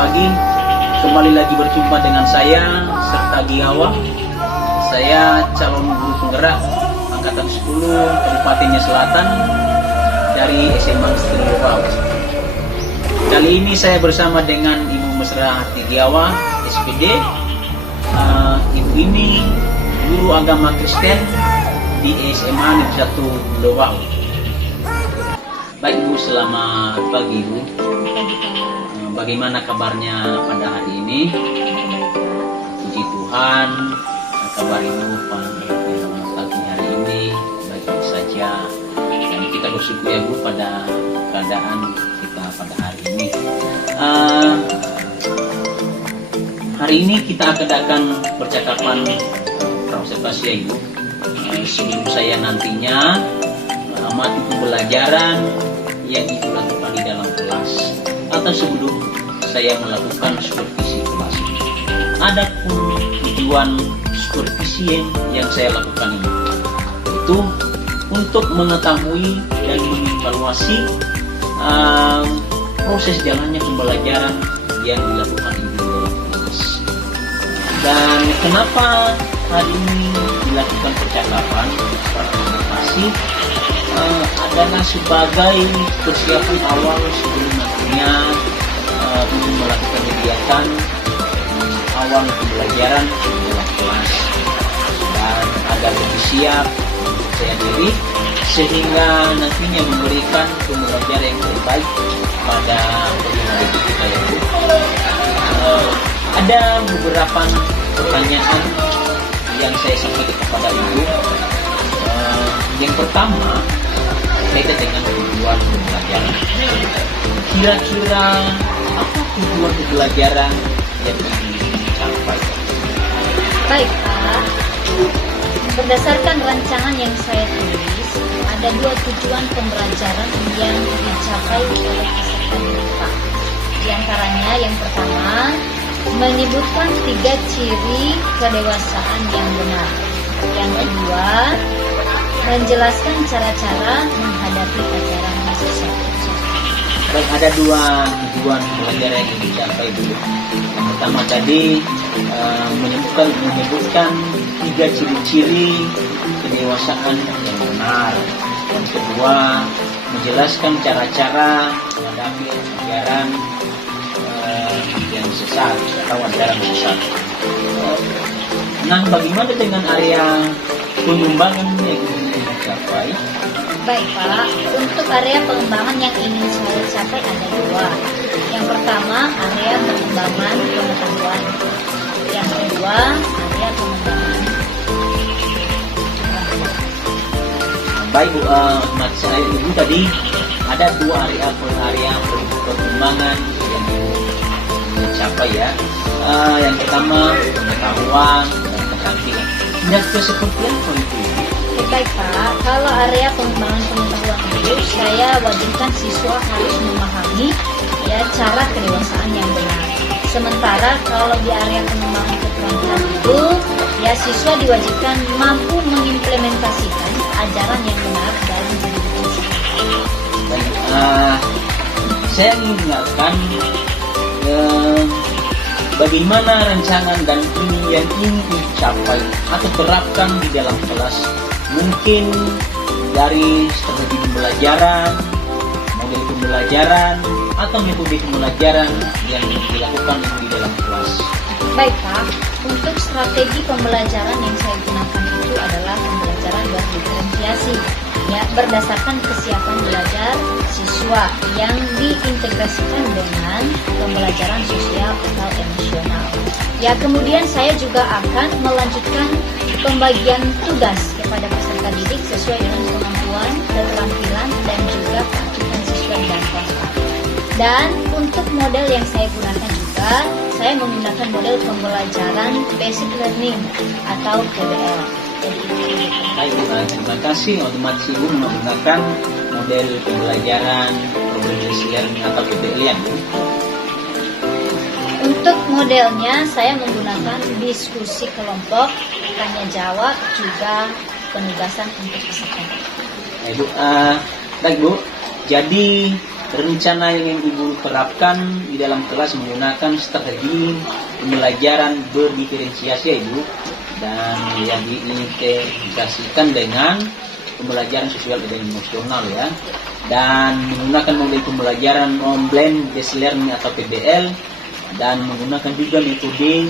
pagi. Kembali lagi berjumpa dengan saya serta Giawa. Saya calon guru penggerak angkatan 10 Kabupaten Selatan dari SMA Negeri Lobau. Kali ini saya bersama dengan Ibu Mesra Hati Giawa, SPD. Ibu ini guru agama Kristen di SMA Negeri 1 Lobau. Baik Ibu, selamat pagi Ibu. Bagaimana kabarnya pada hari ini? Puji Tuhan, kabar Ibu pada pagi hari ini baik saja. Dan kita bersyukur ya Bu pada keadaan kita pada hari ini. Hari ini kita akan percakapan observasi ya Ibu. Sebelum saya nantinya amati pembelajaran yang Ibu lakukan di dalam kelas, atau sebelum saya melakukan supervisi kelas, ada pun tujuan supervisi yang saya lakukan ini, itu untuk mengetahui dan mengevaluasi proses jalannya pembelajaran yang dilakukan Ibu dalam kelas. Dan kenapa hari ini dilakukan percakapan observasi adalah sebagai persiapan awal sebelum nantinya Ibu melakukan kegiatan awal pembelajaran dalam kelas, dan agar lebih siap saya diri sehingga nantinya memberikan pembelajaran yang terbaik pada murid kita ya Bu. Ada beberapa pertanyaan yang saya sampaikan kepada Ibu. Yang pertama, kaitan dengan tujuan pembelajaran. Kira-kira apa tujuan pembelajaran yang ingin dicapai? Baik Pak, berdasarkan rancangan yang saya tulis, ada 2 tujuan pembelajaran yang dicapai oleh peserta didik Pak. Di antaranya yang pertama, menyebutkan 3 ciri kedewasaan yang benar. Yang kedua, menjelaskan cara-cara menghadapi ajaran sesat. Baik, ada 2 tujuan pembelajaran yang dicapai dulu. Yang pertama tadi menyebutkan 3 ciri-ciri kedewasaan yang benar. Yang kedua, menjelaskan cara-cara menghadapi ajaran yang sesat atau ajaran sesat. Nah, bagaimana dengan area pengembangan yang ingin dicapai? Baik Pak, untuk area pengembangan yang ingin saya capai ada 2. Yang pertama, area pengembangan pengetahuan. Yang kedua, area pengembangan. Baik Bu, saya Ibu tadi ada 2 area pengembangan yang dicapai ya. Yang pertama pengetahuan dan keterampilan. Kira-kira seperti apa itu? Baik Pak, kalau area pengembangan pengetahuan itu saya wajibkan siswa harus memahami ya cara kedewasaan yang benar. Sementara kalau di area pengembangan keterampilan itu ya siswa diwajibkan mampu mengimplementasikan ajaran yang benar dalam kehidupan sehari-hari. Baik, saya ingin mengingatkan bagaimana rancangan dan yang ingin dicapai atau terapkan di dalam kelas. Mungkin dari strategi pembelajaran, model pembelajaran, atau metode pembelajaran yang dilakukan di dalam kelas. Baik Pak, untuk strategi pembelajaran yang saya gunakan itu adalah pembelajaran berdiferensiasi ya, berdasarkan kesiapan belajar siswa yang diintegrasikan dengan pembelajaran sosial atau emosional. Ya, kemudian saya juga akan melanjutkan pembagian tugas kepada peserta didik sesuai dengan kemampuan, keterampilan, dan juga keaktifan siswa dan kelas. Dan untuk model yang saya gunakan juga, saya menggunakan model pembelajaran basic learning atau PBL. Baik, terima kasih. Otomatis Ibu menggunakan model pembelajaran problem based learning atau PBL ya. Untuk modelnya saya menggunakan diskusi kelompok, tanya jawab, juga penugasan untuk peserta. Baik Bu, jadi Rencana yang Ibu terapkan di dalam kelas menggunakan strategi pembelajaran berdiferensiasi ya Ibu, dan yang diintegrasikan dengan pembelajaran sosial dan emosional ya, dan menggunakan model pembelajaran blend based learning atau PBL, dan menggunakan juga metode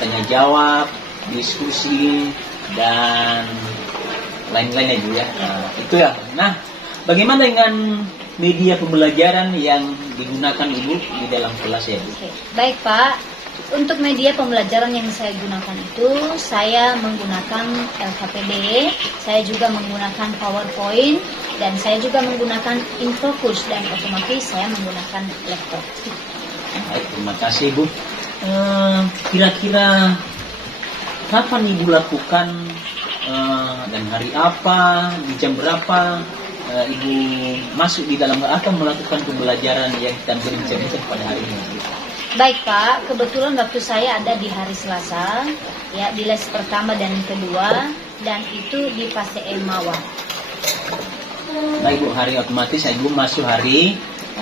tanya jawab, diskusi, dan lain-lainnya Ibu ya. Itu ya. Nah, bagaimana dengan media pembelajaran yang digunakan Ibu di dalam kelas ya Bu? Oke, baik Pak. Untuk media pembelajaran yang saya gunakan itu, saya menggunakan LKPD, saya juga menggunakan PowerPoint, dan saya juga menggunakan Infocus, dan otomatis saya menggunakan laptop. Baik, terima kasih Bu. Kira-kira kapan Ibu lakukan dan hari apa, di jam berapa Ibu masuk di dalam atau melakukan pembelajaran yang kita bincangkan pada hari ini? Baik Pak, kebetulan waktu saya ada di hari Selasa, ya di les pertama dan kedua, dan itu di PASEM Mawar. Baik Bu, hari otomatis Ibu masuk hari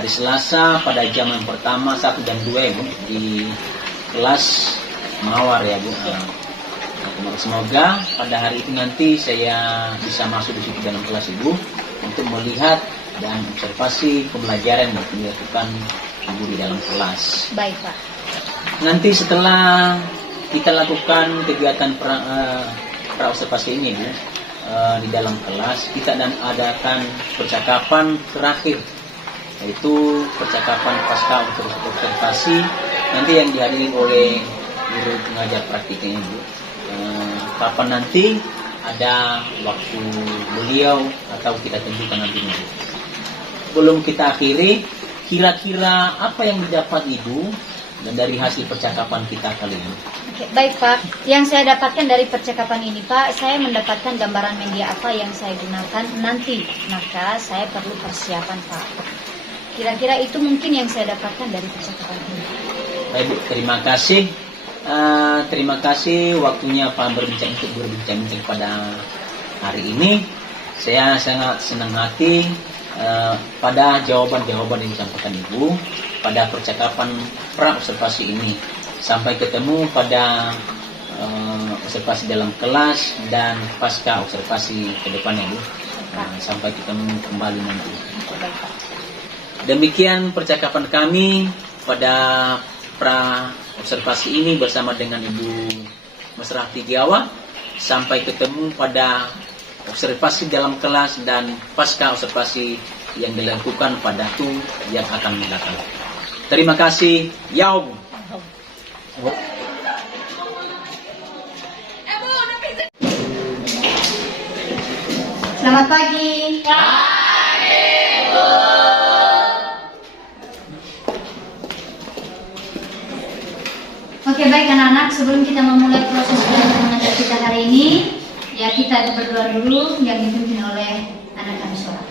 Selasa pada jam yang pertama 1 dan 2 ya Bu, di kelas Mawar ya Bu. Semoga pada hari itu nanti saya bisa masuk di situ dalam kelas Ibu untuk melihat dan observasi pembelajaran yang dilakukan Ibu di dalam kelas. Baik Pak. Nanti setelah kita lakukan kegiatan pra-observasi ini Bu, di dalam kelas kita dan adakan percakapan terakhir, yaitu percakapan pasca observasi nanti yang dihadiri oleh guru pengajar praktiknya Bu. Kapan nanti ada waktu beliau atau kita tentukan nantinya Bu. Belum kita akhiri, kira-kira apa yang didapat Ibu dan dari hasil percakapan kita kali ini? Oke, baik Pak. Yang saya dapatkan dari percakapan ini Pak, saya mendapatkan gambaran media apa yang saya gunakan nanti. Maka saya perlu persiapan Pak. Kira-kira itu mungkin yang saya dapatkan dari percakapan ini. Baik Bu, terima kasih. Terima kasih waktunya Pak berbincang pada hari ini. Saya sangat senang hati pada jawaban-jawaban yang disampaikan Ibu pada percakapan pra-observasi ini. Sampai ketemu pada observasi dalam kelas dan pasca observasi ke depannya Bu. Sampai ketemu kembali nanti. Demikian percakapan kami pada pra-observasi ini bersama dengan Ibu Mesra Tigawa. Sampai ketemu pada observasi dalam kelas dan pasca observasi yang dilakukan pada waktu yang akan mendatang. Terima kasih. Yaum. Selamat pagi. Oke, baik anak-anak, sebelum kita memulai proses belajar mengajar kita hari ini, ya kita berdoa dulu yang dipimpin oleh anak kami sholat.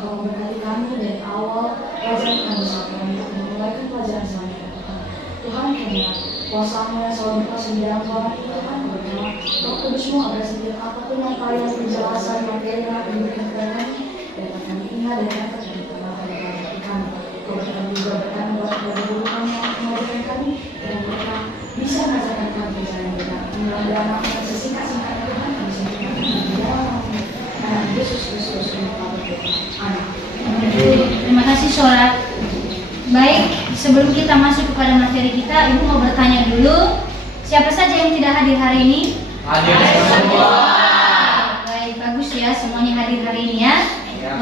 Kau berkati kami dari awal pelajaran kami sampai untuk memulai pelajaran selanjutnya. Tuhan kami, kuasa-Mu yang selalu berkuasa di dalam orang itu Tuhan berdoa. Roh Kudus-Mu agar setiap apapun yang kalian penjelasan materi yang diberikan kepada kami dapat kami ingat dan dapat kami terapkan kami. Kau berkati juga berkati kepada guru kami yang mengajarkan kami dan mereka bisa mengajarkan kami pelajaran yang benar. Mudah-mudahan apa yang sesingkat-singkatnya Tuhan kami sampaikan di dalam Yesus Kristus yang kami berdoa. Terima kasih sholat. Baik, sebelum kita masuk kepada materi kita, Ibu mau bertanya dulu, siapa saja yang tidak hadir hari ini? Hadir semua. Baik, bagus ya, semuanya hadir hari ini ya.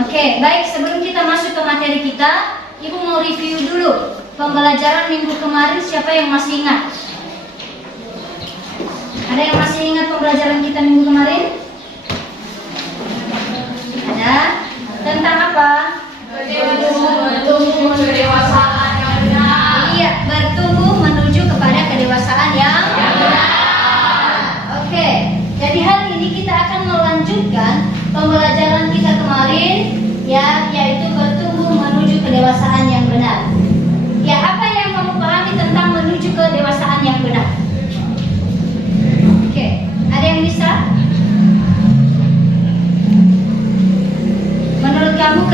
Oke, baik, sebelum kita masuk ke materi kita, Ibu mau review dulu pembelajaran minggu kemarin. Siapa yang masih ingat? Ada yang masih ingat pembelajaran kita minggu kemarin? Ada? Tentang apa? Bertumbuh kedewasaan yang benar. Iya, bertumbuh menuju kepada kedewasaan yang benar. Oke, jadi hari ini kita akan melanjutkan pembelajaran kita kemarin, ya, yaitu bertumbuh menuju kedewasaan yang benar. Ya, apa yang kamu pahami tentang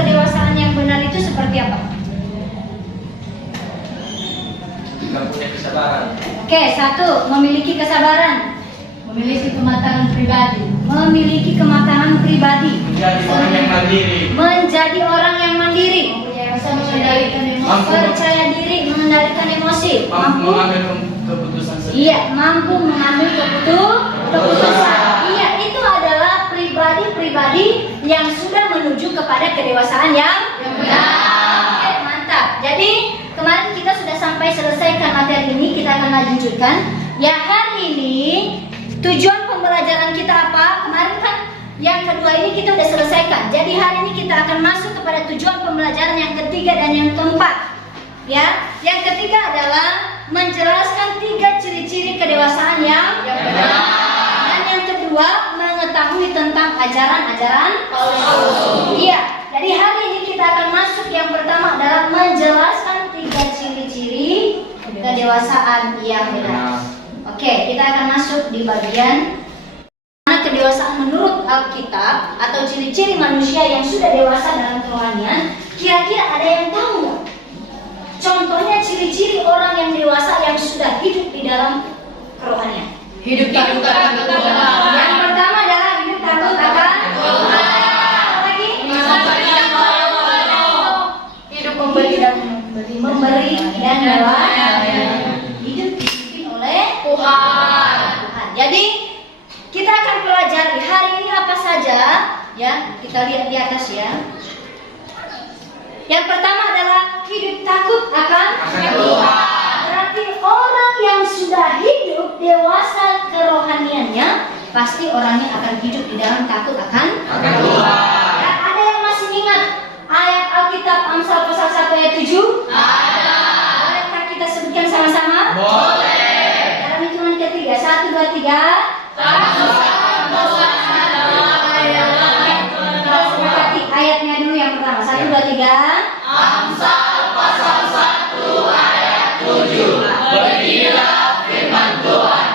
kedewasaan yang benar itu seperti apa? Jika punya kesabaran. Oke, 1, memiliki kesabaran, Memiliki kematangan pribadi. memiliki kematangan pribadi, Menjadi orang yang mandiri. menjadi orang yang mandiri, Bisa mengendalikan emosi. Mampu. percaya diri, mengendalikan emosi, Mampu mengambil keputusan sendiri. iya, mampu mengambil keputusan. Iya, itu adalah pribadi-pribadi yang sudah menuju kepada kedewasaan yang benar. Oke, mantap. Jadi kemarin kita sudah sampai selesaikan materi ini, kita akan lanjutkan. Ya, hari ini tujuan pembelajaran kita apa? Kemarin kan yang kedua ini kita sudah selesaikan. Jadi hari ini kita akan masuk kepada tujuan pembelajaran yang ketiga dan yang keempat. Ya, yang ketiga adalah menjelaskan 3 ciri-ciri kedewasaan yang benar. Dan yang kedua, mengetahui tentang ajaran-ajaran palsu. Iya, jadi hari ini kita akan masuk yang pertama adalah menjelaskan 3 ciri-ciri kedewasaan yang benar. Oke, kita akan masuk di bagian mana kedewasaan menurut Alkitab atau ciri-ciri manusia yang sudah dewasa dalam kerohanian. Kira-kira ada yang tahu nggak? Contohnya ciri-ciri orang yang dewasa yang sudah hidup di dalam kerohanian. Hidup takut akan Tuhan. Yang pertama adalah hidup takut akan Tuhan. Apa lagi? Hidup memberi dan Memberi dan melayani. Hidup dipimpin oleh Tuhan. Jadi kita akan pelajari hari ini apa saja, ya. Kita lihat di atas ya. Yang pertama adalah hidup takut akan Tuhan. Berarti orang yang sudah hidup dewasa kerohaniannya, pasti orangnya akan hidup di dalam takut akan Tuhan. Ya, ada yang masih ingat ayat Alkitab Amsal pasal 1 ayat 7? Ada. Bolehkah kita sebutkan sama-sama? Boleh. Dalam hitungan ketiga, 1, 2, 3. Kita sepakati ayatnya dulu yang pertama. 1, 2, 3. Amsal pasal 1 ayat 7. Beginilah firman Tuhan.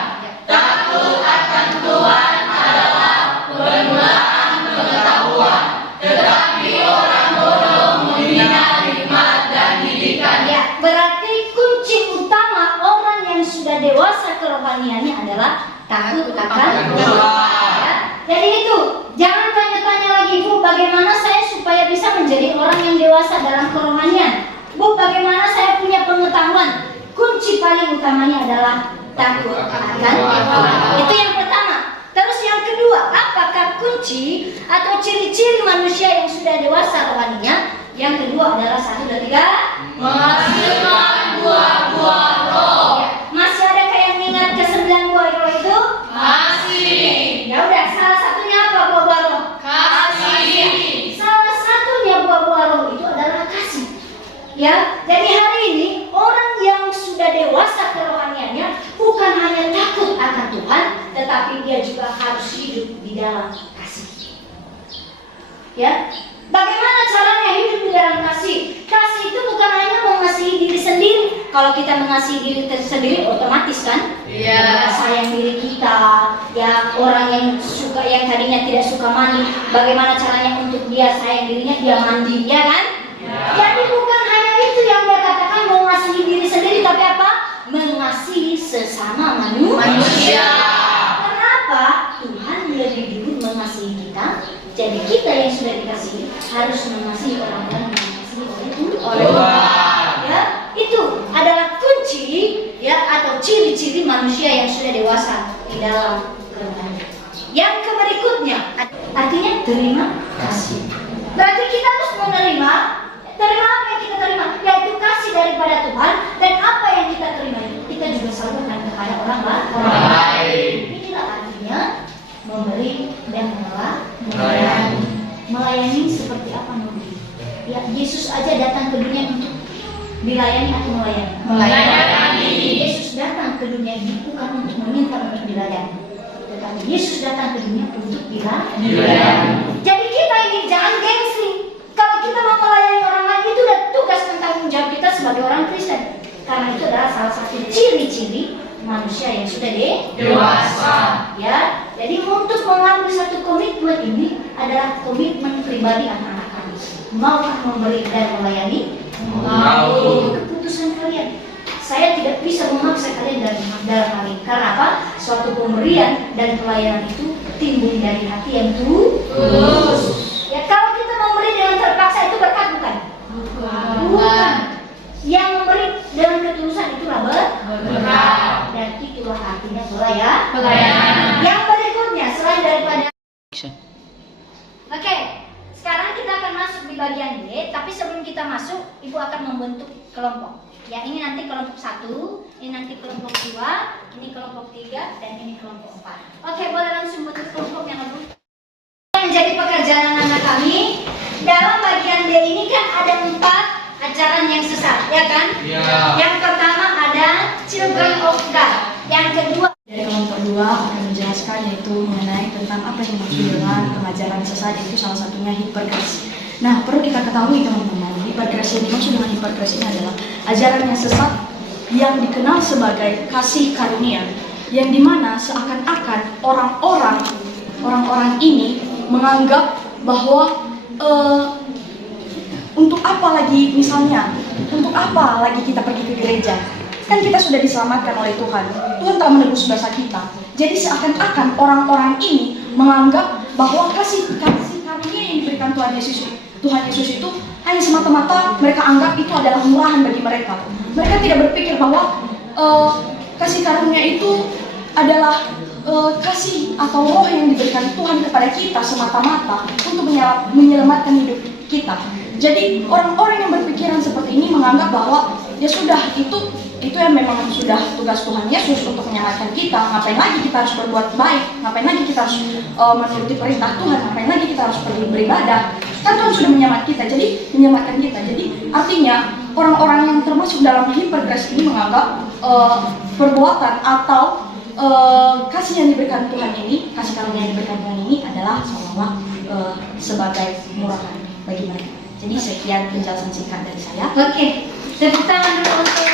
Takut akan Tuhan adalah permulaan pengetahuan. Tetapi orang bodoh menghina hikmat dan didikan. Ya, berarti kunci utama orang yang sudah dewasa kerohaniannya adalah takut akan Tuhan. Ya. Jadi itu, jangan tanya-tanya lagi, Bu, bagaimana saya supaya bisa menjadi orang yang dewasa dalam kerohanian? Bu, bagaimana saya punya pengetahuan? Kunci paling utamanya adalah takut akan Tuhan. Itu yang pertama. Terus yang kedua, apakah kunci atau ciri-ciri manusia yang sudah dewasa rohaninya? Yang kedua adalah 1, 2, 3. Menghasilkan buah-buah roh. Ya, masih adakah yang ingat ke-9 buah roh itu? Masih. Ya udah, salah satunya apa buah-buah roh? Kasih. Salah satunya buah-buah roh itu adalah kasih. Ya, jadi hari ini orang yang sudah dewasa kerohaniannya bukan hanya takut akan Tuhan, tetapi dia juga harus hidup di dalam kasih. Ya, bagaimana caranya hidup di dalam kasih? Kasih itu bukan hanya mengasihi diri sendiri. Kalau kita mengasihi diri sendiri, otomatis kan? Iya. Sayang diri kita. Ya, orang yang suka, yang tadinya tidak suka mandi, bagaimana caranya untuk dia sayang dirinya? Dia mandi, ya kan? Jadi bukan hanya itu yang dia katakan mengasihi diri sendiri, tapi apa? Mengasihi sesama manusia. Kenapa? Tuhan lebih dulu mengasihi kita. Jadi kita yang sudah dikasihi harus mengasihi orang-orang yang dikasihi oleh Tuhan. Ya, itu adalah kunci ya atau ciri-ciri manusia yang sudah dewasa di dalam kerohanian. Yang berikutnya artinya terima kasih. Berarti kita harus menerima. Terima apa yang kita terima? Yaitu kasih daripada Tuhan. Dan apa yang kita terima itu kita juga salurkan kepada orang lain. Inilah artinya memberi dan melayani. Melayani seperti apa memberi? Ya, Yesus aja datang ke dunia untuk dilayani atau melayani? Melayani. Yesus datang ke dunia ini bukan untuk meminta untuk dilayani, tetapi Yesus datang ke dunia untuk dilayani. Jadi kita ini jangan gengsi. Kalau kita mau melayani orang lain itu udah tugas dan tanggung jawab kita sebagai orang Kristen. Karena itu adalah salah satu ciri-ciri manusia yang sudah dewasa. Ya, jadi untuk mengambil satu komitmen ini adalah komitmen pribadi anak-anak kami. Maukah memberi dan melayani? Mau. Itu keputusan kalian. Saya tidak bisa memaksa kalian dalam hal ini. Karena apa? Suatu pemberian dan pelayanan itu timbul dari hati yang tulus. Ya, kalau kita memberi dengan terpaksa itu berkat bukan? Bukan. Yang memberi dengan ketulusan itulah berkat. Dan itulah artinya pelayanan. Yang berikutnya selain daripada Oke, sekarang kita akan masuk di bagian D. Tapi sebelum kita masuk, Ibu akan membentuk kelompok. Ya, ini nanti kelompok 1, ini nanti kelompok 2, ini kelompok 3, dan ini kelompok 4. Oke, boleh langsung bentuk kelompok yang Ibu. Yang jadi pekerjaan anak kami dalam bagian D ini kan ada 4 ajaran yang sesat, ya kan? Yang pertama ada Children of God. Yang kedua Dari kelompok 2 akan menjelaskan yaitu mengenai tentang apa yang dimaksud dengan pengajaran sesat, yaitu salah satunya hiperkresi. Nah, perlu kita ketahui teman-teman, hiperkresi ini maksud dengan hiperkresi ini adalah ajaran yang sesat yang dikenal sebagai kasih karunia, yang dimana seakan-akan orang-orang ini menganggap bahwa untuk apa lagi misalnya, untuk apa lagi kita pergi ke gereja? Kan kita sudah diselamatkan oleh Tuhan. Tuhan telah menebus dosa kita. Jadi seakan-akan orang-orang ini menganggap bahwa kasih karunia yang diberikan Tuhan Yesus itu hanya semata-mata mereka anggap itu adalah murahan bagi mereka. Mereka tidak berpikir bahwa kasih karunia itu adalah kasih atau roh yang diberikan Tuhan kepada kita semata-mata untuk menyelamatkan hidup kita. Jadi orang-orang yang berpikiran seperti ini menganggap bahwa ya sudah, itu yang memang sudah tugas Tuhan Yesus untuk menyelamatkan kita. Ngapain lagi kita harus berbuat baik? Ngapain lagi kita harus menuruti perintah Tuhan? Ngapain lagi kita harus pergi beribadah? Kan Tuhan sudah menyelamatkan kita. Jadi artinya orang-orang yang termasuk dalam hiperkresi ini menganggap perbuatan atau kasih yang diberikan Tuhan ini, kasih karunia yang diberikan Tuhan ini adalah seolah-olah sebagai murahan bagi mereka. Jadi sekian penjelasan singkat dari saya. Oke, tepuk tangan dulu untuk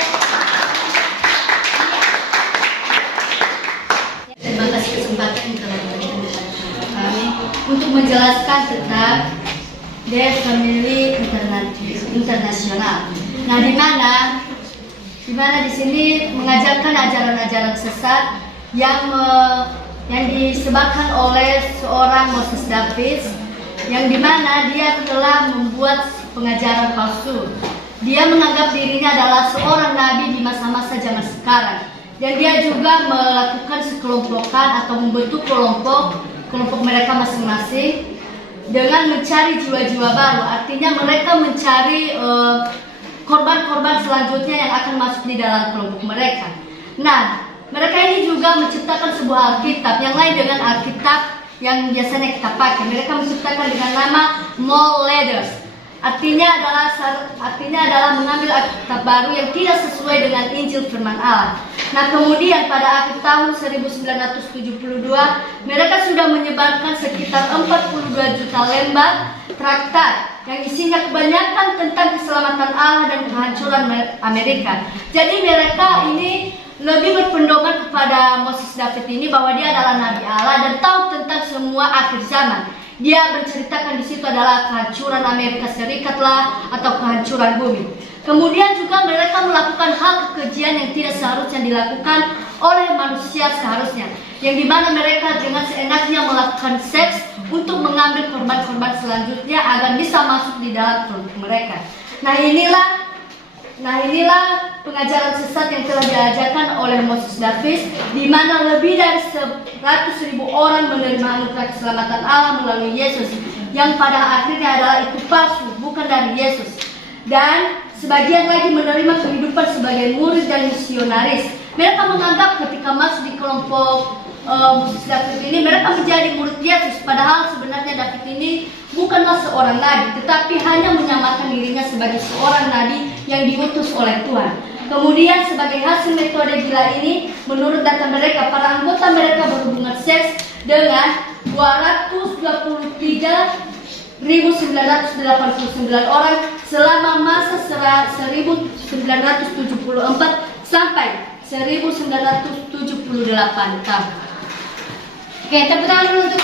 Terima kasih kesempatan yang telah diberikan kepada kami untuk menjelaskan tentang The Family Internasional. Nah, di mana di sini mengajarkan ajaran-ajaran sesat yang disebarkan oleh seorang Moses Davis, yang dimana dia telah membuat pengajaran palsu. Dia menganggap dirinya adalah seorang nabi di masa-masa zaman sekarang, dan dia juga melakukan sekelompokan atau membentuk kelompok mereka masing-masing dengan mencari jiwa-jiwa baru. Artinya mereka mencari korban-korban selanjutnya yang akan masuk di dalam kelompok mereka. Nah, mereka ini juga menciptakan sebuah Alkitab yang lain dengan Alkitab yang biasanya kita pakai. Mereka menciptakan dengan nama Mole Leaders. Artinya adalah mengambil Alkitab baru yang tidak sesuai dengan Injil Firman Allah. Nah, kemudian pada akhir tahun 1972 mereka sudah menyebarkan sekitar 42 juta lembar traktat yang isinya kebanyakan tentang keselamatan Allah dan kehancuran Amerika. Jadi mereka ini lebih berpedoman kepada Moses David ini bahwa dia adalah Nabi Allah dan tahu tentang semua akhir zaman. Dia menceritakan di situ adalah kehancuran Amerika Serikat lah atau kehancuran bumi. Kemudian juga mereka melakukan hal kekejian yang tidak seharusnya dilakukan oleh manusia seharusnya, yang dimana mereka dengan seenaknya melakukan seks untuk mengambil korban-korban selanjutnya agar bisa masuk di dalam kelompok mereka. Nah inilah pengajaran sesat yang telah diajarkan oleh Moses Davis, di mana lebih dari 100.000 orang menerima anugerah keselamatan Allah melalui Yesus, yang pada akhirnya adalah itu palsu, bukan dari Yesus. Dan sebagian lagi menerima kehidupan sebagai murid dan misionaris. Mereka menganggap ketika masuk di kelompok Moses David ini mereka menjadi murid Yesus, padahal sebenarnya David ini bukanlah seorang nabi, tetapi hanya menyamakan dirinya sebagai seorang nabi yang diutus oleh Tuhan. Kemudian sebagai hasil metode gila ini, menurut data mereka, para anggota mereka berhubungan seks dengan 223.989 orang selama masa 1974 sampai 1978 tahun. Oke, tepuk tangan dulu untuk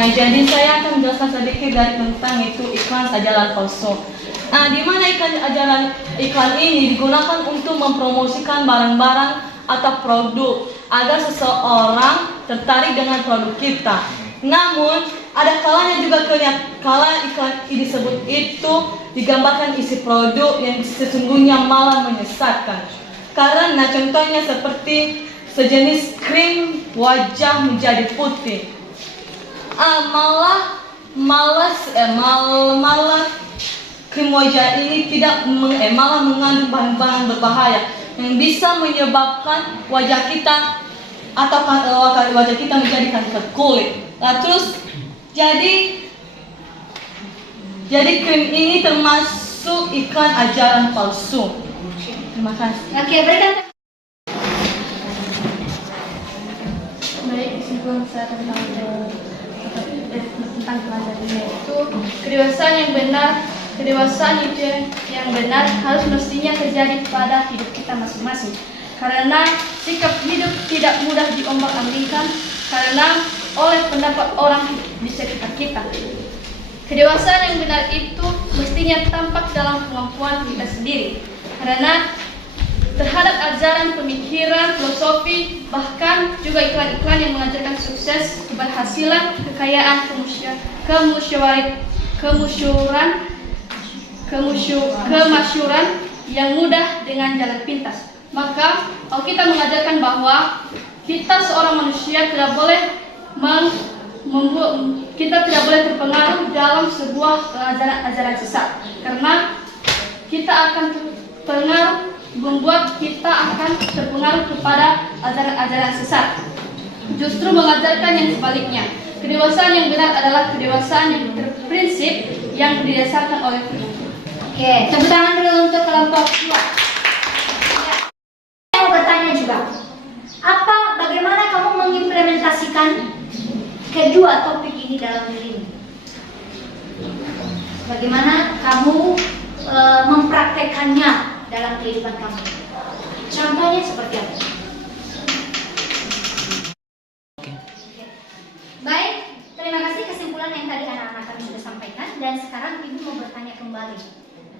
Jadi saya akan menjelaskan sedikit dari tentang itu iklan ajaran palsu. Di mana iklan ini digunakan untuk mempromosikan barang-barang atau produk agar seseorang tertarik dengan produk kita. Namun ada kalanya juga kala iklan disebut itu digambarkan isi produk yang sesungguhnya malah menyesatkan. Karena contohnya seperti sejenis krim wajah menjadi putih. Malah krim wajah ini malah mengandung bahan-bahan berbahaya yang bisa menyebabkan wajah kita atau wajah kita menjadi kanker kulit. Terus jadi krim ini termasuk iklan ajaran palsu. Terima kasih. Oke, berikan. Baik, kesimpulan saya tentang pelajarannya itu kedewasaan yang benar harus mestinya terjadi pada hidup kita masing-masing. Karena sikap hidup tidak mudah diombak-ambingkan karena oleh pendapat orang di sekitar kita. Kedewasaan yang benar itu mestinya tampak dalam kemampuan kita sendiri. Karena terhadap ajaran pemikiran, filosofi, bahkan juga iklan-iklan yang mengajarkan sukses, keberhasilan, kekayaan, kemasyuran yang mudah dengan jalan pintas. Maka Alkitab mengajarkan bahwa kita seorang manusia tidak boleh terpengaruh dalam sebuah ajaran sesat, karena kita akan membuat kita akan terpengaruh kepada ajaran-ajaran sesat. Justru mengajarkan yang sebaliknya. Kedewasaan yang benar adalah kedewasaan yang terprinsip yang didasarkan oleh firman. Oke, tepuk tangan dulu untuk kelompok 2. Saya mau bertanya juga, bagaimana kamu mengimplementasikan kedua topik ini dalam dirimu? Bagaimana kamu mempraktekannya dalam kehidupan kamu? Contohnya seperti apa? Baik, terima kasih kesimpulan yang tadi anak-anak kami sudah sampaikan. Dan sekarang Ibu mau bertanya kembali,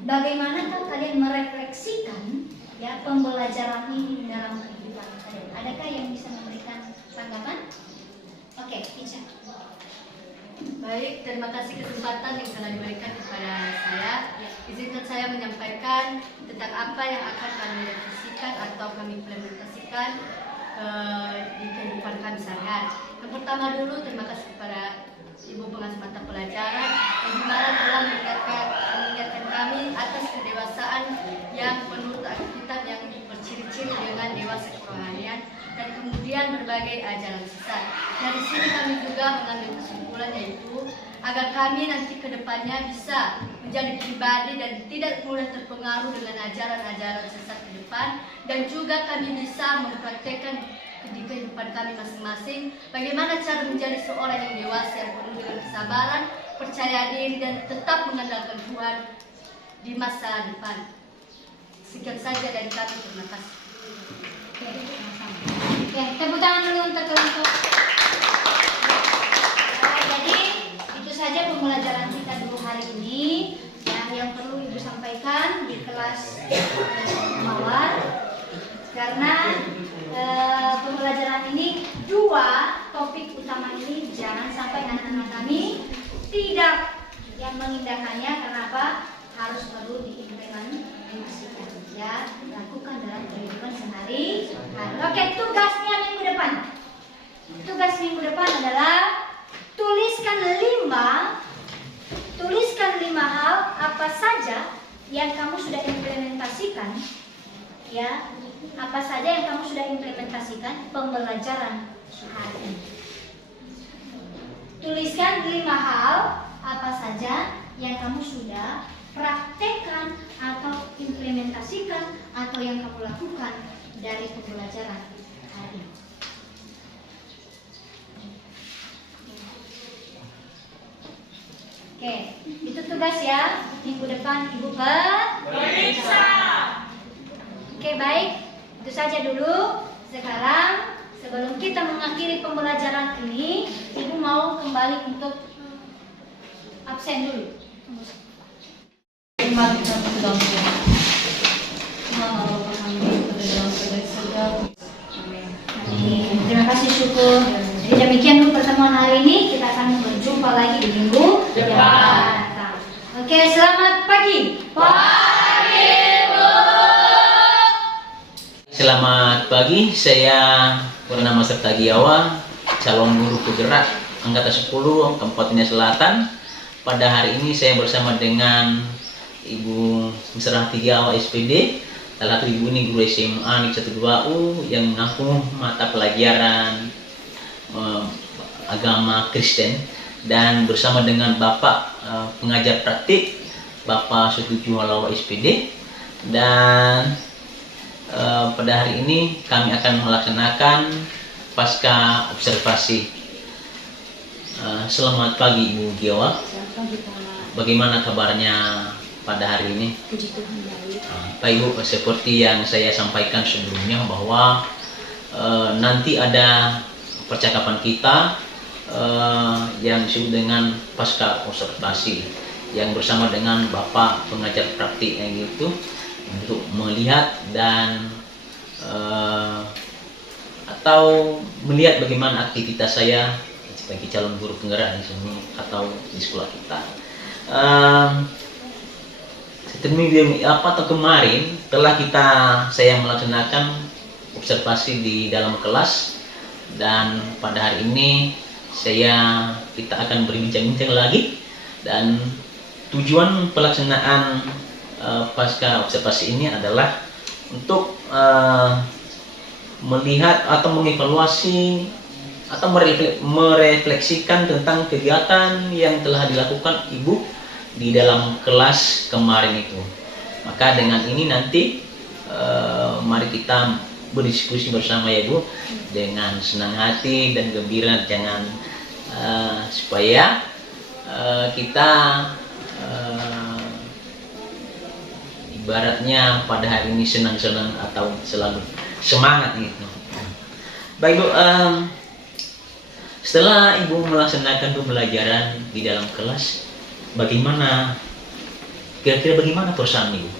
bagaimanakah kalian merefleksikan pembelajaran ini dalam kehidupan kalian? Adakah yang bisa memberikan tanggapan? Oke, Ica. Baik, terima kasih kesempatan yang telah diberikan kepada saya. Izinkan saya menyampaikan tentang apa yang akan kami refleksikan atau kami implementasikan di kehidupan kami sehari-hari. Yang pertama dulu, terima kasih kepada Ibu Pengasuh Mata Pelajaran yang dimana telah mengingatkan kami atas kedewasaan yang menurut Alkitab yang berciri-ciri dengan dewasa kerohanian dan kemudian berbagai ajaran sesat. Dari sini kami juga mengambil kesimpulan yaitu agar kami nanti ke depannya bisa menjadi pribadi dan tidak mudah terpengaruh dengan ajaran-ajaran sesat ke depan, dan juga kami bisa mempraktekkan di kehidupan kami masing-masing bagaimana cara menjadi seorang yang dewasa yang penuh dengan kesabaran, percaya diri, dan tetap mengandalkan Tuhan di masa depan. Sekian saja dari kami, terima kasih. Oke, tepuk tangan dulu untuk kelompok. Jadi itu saja pembelajaran kita dulu hari ini. Yang perlu Ibu sampaikan di kelas Mawar, karena pembelajaran ini dua topik utama ini jangan sampai anak-anak kami tidak yang mengindahkannya. Kenapa? Harus perlu diimplementasikan, lakukan dalam kehidupan sehari-hari. Oke, tugasnya minggu depan. Tugas minggu depan adalah tuliskan 5 hal apa saja yang kamu sudah implementasikan, apa saja yang kamu sudah implementasikan pembelajaran hari ini. Tuliskan 5 hal apa saja yang kamu sudah praktekkan atau implementasikan atau yang kamu lakukan dari pembelajaran hari ini. Oke, itu tugas ya. Minggu depan Ibu periksa. Oke, baik. Itu saja dulu. Sekarang sebelum kita mengakhiri pembelajaran ini, Ibu mau kembali kembali untuk absen dulu. Mari kita ke dalam doa. Tuhan Allah kami ke dalam segala. Amin. Amin. Terima kasih, syukur. Jadi demikian dulu pertemuan hari ini. Kita akan berjumpa lagi di minggu depan. Oke, selamat pagi. Selamat pagi, saya bernama Sertagiawa, calon guru penggerak Angkatan 10 Kabupaten Selatan. Pada hari ini saya bersama dengan Ibu Misrah Tigiawa SPD. Salah satu ibu ini guru SMA di 12U yang mengaku mata pelajaran agama Kristen, dan bersama dengan Bapak pengajar praktik Bapak Sutuju Halawa SPD. Dan pada hari ini kami akan melaksanakan pasca observasi. Selamat pagi Ibu Giawa. Selamat pagi, Pak. Bagaimana kabarnya pada hari ini? Puji Tuhan, baik. Pak Ibu, seperti yang saya sampaikan sebelumnya bahwa nanti ada percakapan kita yang disebut dengan pasca observasi, yang bersama dengan Bapak pengajar praktik yang gitu, untuk melihat dan atau melihat bagaimana aktivitas saya sebagai calon guru penggerak di sini atau di sekolah kita. Kemarin telah saya melaksanakan observasi di dalam kelas, dan pada hari ini kita akan berbincang-bincang lagi, dan tujuan pelaksanaan pasca observasi ini adalah untuk melihat atau mengevaluasi atau merefleksikan tentang kegiatan yang telah dilakukan Ibu di dalam kelas kemarin itu. Maka dengan ini nanti mari kita berdiskusi bersama ya Bu, dengan senang hati dan gembira, jangan supaya kita ibaratnya pada hari ini senang-senang atau selalu semangat gitu. Baik Bu, setelah Ibu melaksanakan pembelajaran di dalam kelas, bagaimana perasaan Ibu?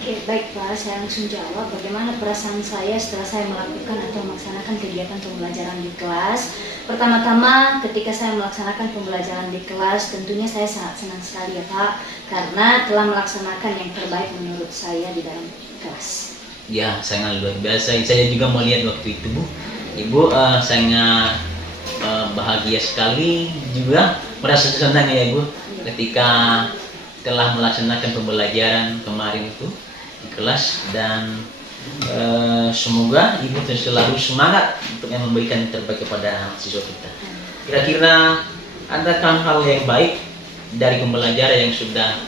Oke, baik Pak, saya langsung jawab bagaimana perasaan saya setelah saya melakukan atau melaksanakan kegiatan pembelajaran di kelas. Pertama-tama ketika saya melaksanakan pembelajaran di kelas, tentunya saya sangat senang sekali ya Pak, karena telah melaksanakan yang terbaik menurut saya di dalam kelas. Ya, sangat luar biasa. Saya juga melihat waktu itu Bu, Ibu sangat bahagia sekali, juga merasa senang ya Bu, ketika telah melaksanakan pembelajaran kemarin itu di kelas, dan semoga Ibu selalu semangat untuk memberikan yang terbaik kepada siswa kita. Kira-kira adakah hal yang baik dari pembelajaran yang sudah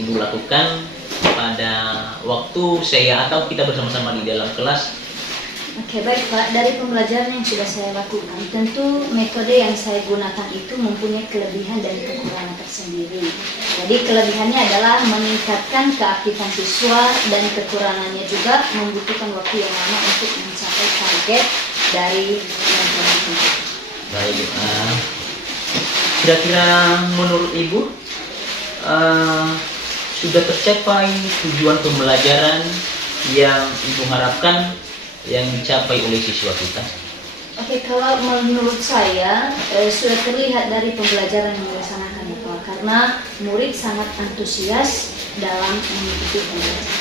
Ibu lakukan pada waktu saya atau kita bersama-sama di dalam kelas? Oke, baik Pak, dari pembelajaran yang sudah saya lakukan, tentu metode yang saya gunakan itu mempunyai kelebihan dan kekurangan tersendiri. Jadi kelebihannya adalah meningkatkan keaktifan siswa, dan kekurangannya juga membutuhkan waktu yang lama untuk mencapai target dari yang telah ditentukan. Baik, kira-kira menurut Ibu sudah tercapai tujuan pembelajaran yang Ibu harapkan yang dicapai oleh siswa kita? Oke, kalau menurut saya sudah terlihat dari pembelajaran yang dilaksanakan ya Pak, karena murid sangat antusias dalam mengikuti pembelajaran.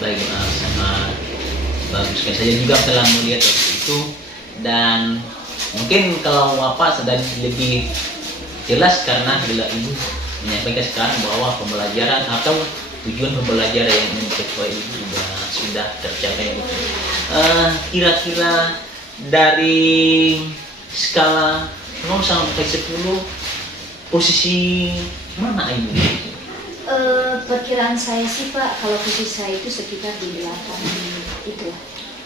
Baik, sangat bagus. Saya juga telah melihat waktu itu, dan mungkin kalau Bapak sudah lebih jelas karena bila Ibu menyampaikan sekarang bahwa pembelajaran atau tujuan pembelajaran yang dicapai Ibu sudah tercapai. Kira-kira dari skala 0 sampai 10, posisi mana Ibu? Perkiraan saya sih Pak, kalau posisi saya itu sekitar di 8 itu.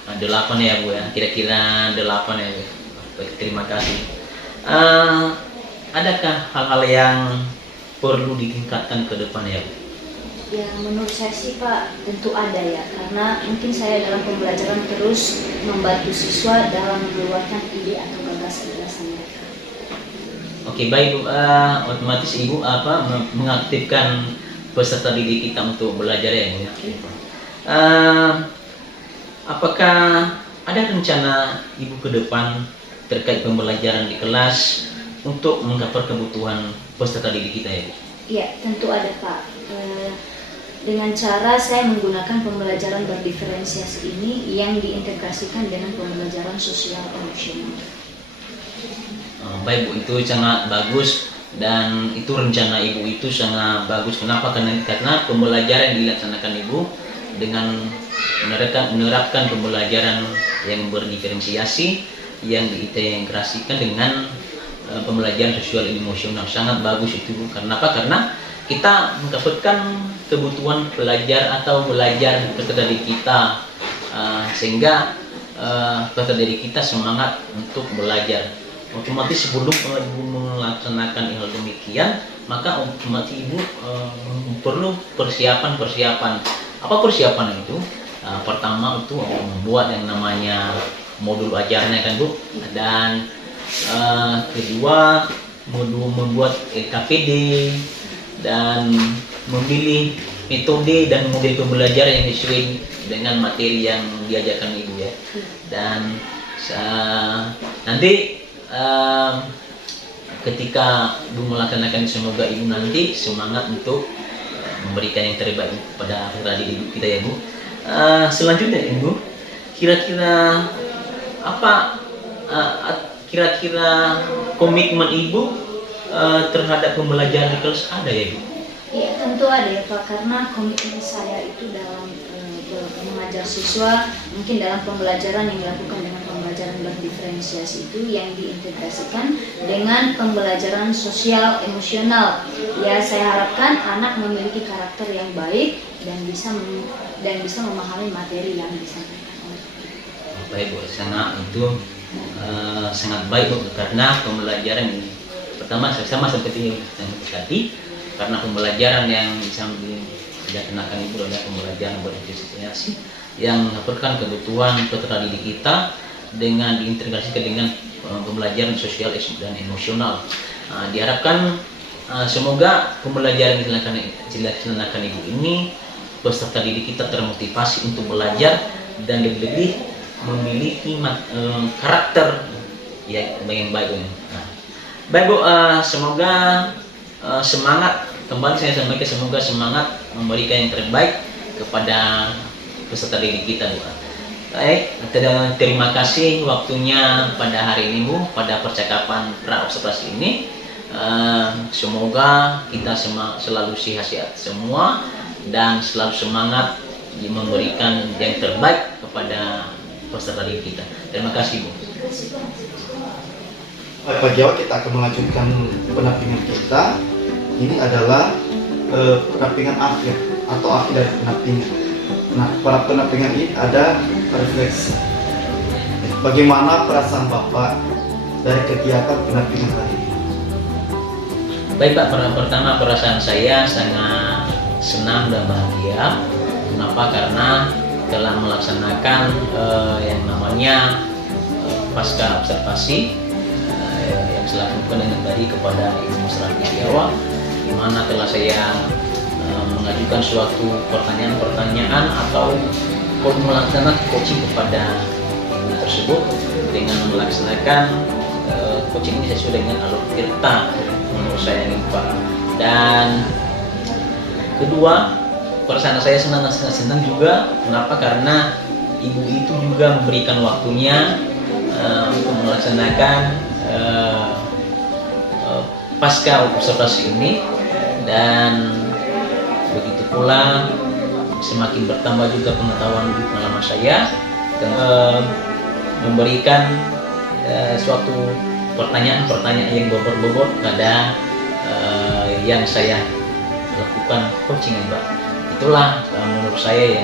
8 ya Bu ya, kira-kira 8 ya Bu. Baik, terima kasih. Adakah hal-hal yang perlu ditingkatkan ke depan ya Bu? Ya, menurut saya sih Pak, tentu ada ya, karena mungkin saya dalam pembelajaran terus membantu siswa dalam mengeluarkan ide atau gagasan-gagasan mereka. Oke, baik Bu. Otomatis Ibu mengaktifkan peserta didik kita untuk belajar ya Bu ya. Apakah ada rencana Ibu ke depan terkait pembelajaran di kelas untuk mengcover kebutuhan peserta didik kita ya Bu? Iya, tentu ada Pak. Dengan cara saya menggunakan pembelajaran berdiferensiasi ini yang diintegrasikan dengan pembelajaran sosial emosional. Baik Bu, itu sangat bagus dan itu rencana Ibu itu sangat bagus. Kenapa? Karena pembelajaran yang dilaksanakan Ibu dengan menerapkan pembelajaran yang berdiferensiasi yang diintegrasikan dengan pembelajaran sosial emosional sangat bagus itu Bu. Kenapa? Karena kita mendapatkan kebutuhan pelajar atau belajar peserta didik kita sehingga peserta didik kita semangat untuk belajar. Otomatis sebelum Ibu melaksanakan hal demikian, maka otomatis Ibu perlu persiapan. Apa persiapan itu? Pertama itu membuat yang namanya modul ajarnya kan Bu, dan kedua membuat KPD dan memilih metode dan model pembelajaran yang sesuai dengan materi yang diajarkan Ibu ya. Dan nanti ketika Ibu melaksanakan, semoga Ibu nanti semangat untuk memberikan yang terbaik kepada peserta didik kita ya Bu. Selanjutnya Ibu, kira-kira apa kira-kira komitmen Ibu terhadap pembelajaran di kelas ada ya Bu? Iya, tentu ada ya Pak, karena komitmen saya itu dalam mengajar siswa, mungkin dalam pembelajaran yang dilakukan dengan pembelajaran berdiferensiasi itu yang diintegrasikan dengan pembelajaran sosial emosional. Ya, saya harapkan anak memiliki karakter yang baik dan bisa memahami materi yang disampaikan oleh guru. Baik Bu, sangat baik Bu, karena pembelajaran ini pertama sama seperti yang tadi, karena pembelajaran yang dilaksanakan Ibu adalah pembelajaran berdiferensiasi yang mendapatkan kebutuhan peserta didik kita dengan diintegrasikan dengan pembelajaran sosial dan emosional. Diharapkan semoga pembelajaran yang dilaksanakan Ibu ini peserta didik kita termotivasi untuk belajar dan lebih memiliki karakter yang baik. Baik Bu, semoga semangat, kembali saya sampaikan, semoga semangat memberikan yang terbaik kepada peserta didik kita Bu. Baik, terima kasih waktunya pada hari ini Bu, pada percakapan pra-observasi ini. Semoga kita selalu sehat-sehat semua dan selalu semangat memberikan yang terbaik kepada peserta didik kita. Terima kasih Bu. Pagi awal kita akan melanjutkan penampingan kita. Ini adalah penampingan akhir atau akhir dari penampingan. Nah, pada penampingan ini ada refleksi. Bagaimana perasaan Bapak dari kegiatan penampingan hari ini? Baik Pak, pertama perasaan saya sangat senang dan bahagia. Kenapa? Karena telah melaksanakan yang namanya pasca observasi yang saya lakukan dengan tadi kepada Ibu Masyarakat Jawa, di mana telah saya mengajukan suatu pertanyaan atau melaksanakan coaching kepada ibu tersebut dengan melaksanakan coaching ini sesuai dengan alur tirta menurut saya ini Pak. Dan kedua, perasaan saya senang juga. Kenapa? Karena ibu itu juga memberikan waktunya untuk melaksanakan pasca observasi ini, dan begitu pula semakin bertambah juga pengalaman saya memberikan suatu pertanyaan yang bobot pada yang saya lakukan coaching Mbak. Itulah menurut saya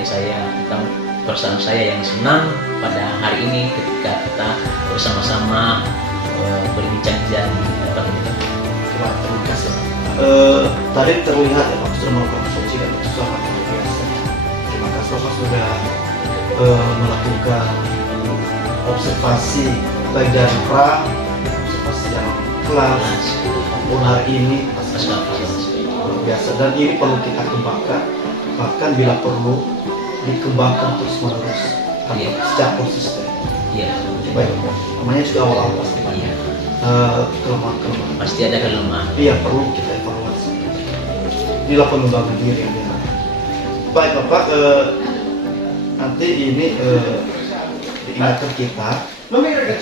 perasaan saya yang senang pada hari ini ketika kita bersama-sama berbincang-bincang di tempat ini. Terima kasih. Tadi terlihat ya Pak sudah melakukan coaching dan itu sangat luar biasa. Terima kasih Bapak sudah melakukan observasi baik dari pra, observasi yang ikhlas maupun hari ini Pasca luar biasa, dan ini perlu kita kembangkan, bahkan bila perlu dikembangkan terus menerus Iya. secara konsisten. Iya. Baik, namanya juga awal-awal pasti Iya. banyak kelemahan-kelemahan. Pasti ada kelemahan. Iya, perlu kita evaluasi. Inilah pengembangan diri yang diharapkan. Baik Bapak, nanti ini diingatkan kita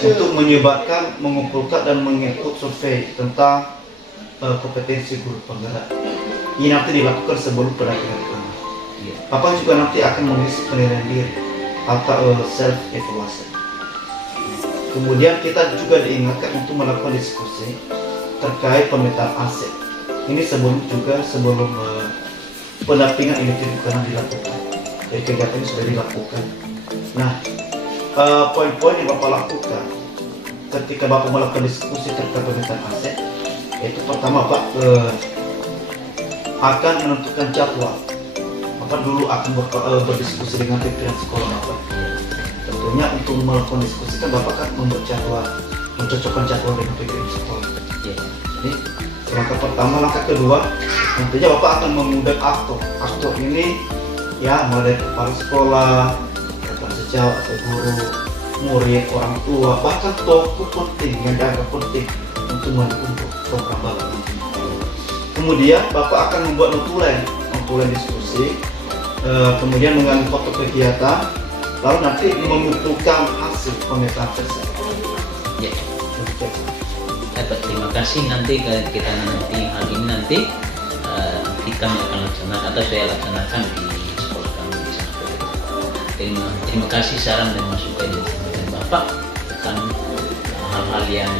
untuk menyebarkan, mengumpulkan dan mengikut survei tentang kompetensi guru penggerak. Ini nanti dilakukan sebelum pendampingan utama. Iya. Bapak juga nanti akan mengisi penilaian diri atau self evaluasi. Kemudian kita juga diingatkan untuk melakukan diskusi terkait pemetaan aset. Ini sebelum pendampingan individu karena dilakukan. Jadi kegiatan ini sudah dilakukan. Nah, poin-poin yang Bapak lakukan ketika Bapak melakukan diskusi terkait pemetaan aset, yaitu pertama Pak akan menentukan jadwal. Bapak dulu akan berdiskusi dengan pimpinan sekolah Bapak. Tentunya untuk melakukan diskusi kan Bapak kan membuat jadwal, mencocokkan jadwal dengan pimpinan sekolah. Iya. Jadi langkah pertama, langkah kedua, tentunya Bapak akan mengundang aktor. Aktor ini ya mulai dari kepala sekolah, rekan sejawat atau guru, murid, orang tua, bahkan tokoh penting yang dianggap penting untuk mendukung program Bapak nanti. Kemudian Bapak akan membuat notulen diskusi, kemudian mengambil foto kegiatan, lalu nanti mengumpulkan hasil pemetaan tersebut. Ya. Dapat, terima kasih. Nanti kita nanti hal ini nanti kita akan laksanakan atau saya laksanakan di sekolah kami di sana. Terima kasih saran dan masukan yang disampaikan Bapak tentang hal-hal yang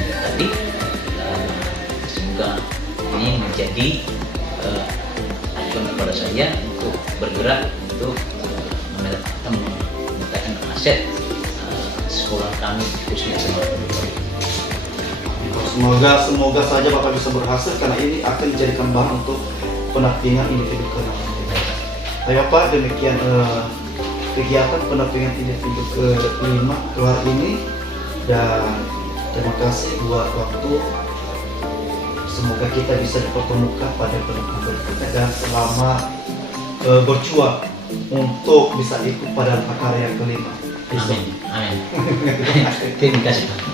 tadi. Semoga ini menjadi acuan kepada saya untuk bergerak untuk memetakan aset sekolah kami khususnya sekolah. Semoga saja Bapak bisa berhasil karena ini akan dijadikan bahan untuk pendampingan individu ke-5. Baik Bapak, demikian kegiatan pendampingan individu ke-5 kelar ini, dan terima kasih buat waktu. Semoga kita bisa dipertemukan pada pertemuan berikutnya dan selama berjuang untuk bisa ikut pada karya ke-5. Amin. Amin. Terima kasih Pak.